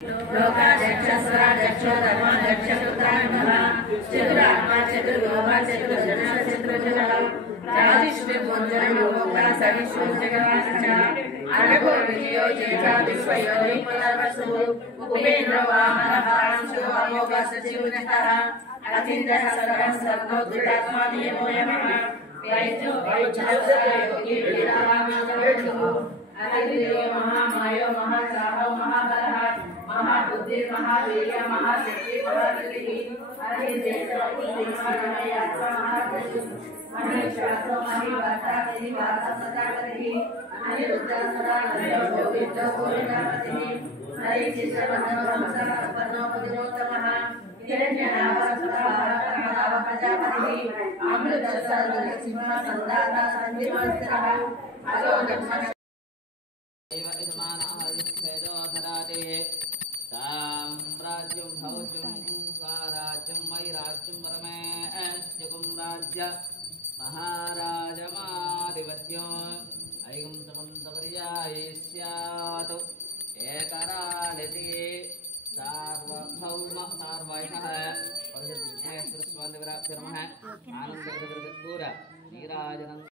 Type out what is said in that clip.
लोकाध्यक्ष स्वराध्यक्ष धर्माध्यक्ष पुत्रान्नः चतुरात्मा चतुर्योगा चतुर्जना चतुर्जनः राजिष्वे भोजन योगोक्ता सविश्व जगन्नाथ अर्घो विजयो जेता विश्वयोनि पुनर्वसु उपेन्द्र वामनः अंशो अमोघ सचिवनः अचिन्त्यः सर्वं सर्वोत्तमात्मा नियमो यमः वैद्यो वैद्ययोगी वीरामानवो अतिदेव महामायो महासाहो महाबलः महाबुद्धि महावीर्य महाशक्ति महाशक्ति महेश्वरो महिवाता श्रीवासा सदागति अनिरुद्ध सदा गोविंद गोविंदपति हरिचित्रवन्दनोपदिनोत्तमः हिरण्यनाभस्वरः प्रजापति अमृतसरसिंह संदाता संजीवस्त्रः अगो दक्षिण साम्राज्यं भौज्यं स्वराज्यं वैराज्यं परमेश्वरं राज्य महाराजमाधिपत्यो ऐगं समन्तपर्याये स्यात् एकरालिति सार्वभौम सार्वैषः परिषद्विघ्नेश्वरस्वामिवाराभ्यो नमः आनन्दगर्भपूर नीराजनं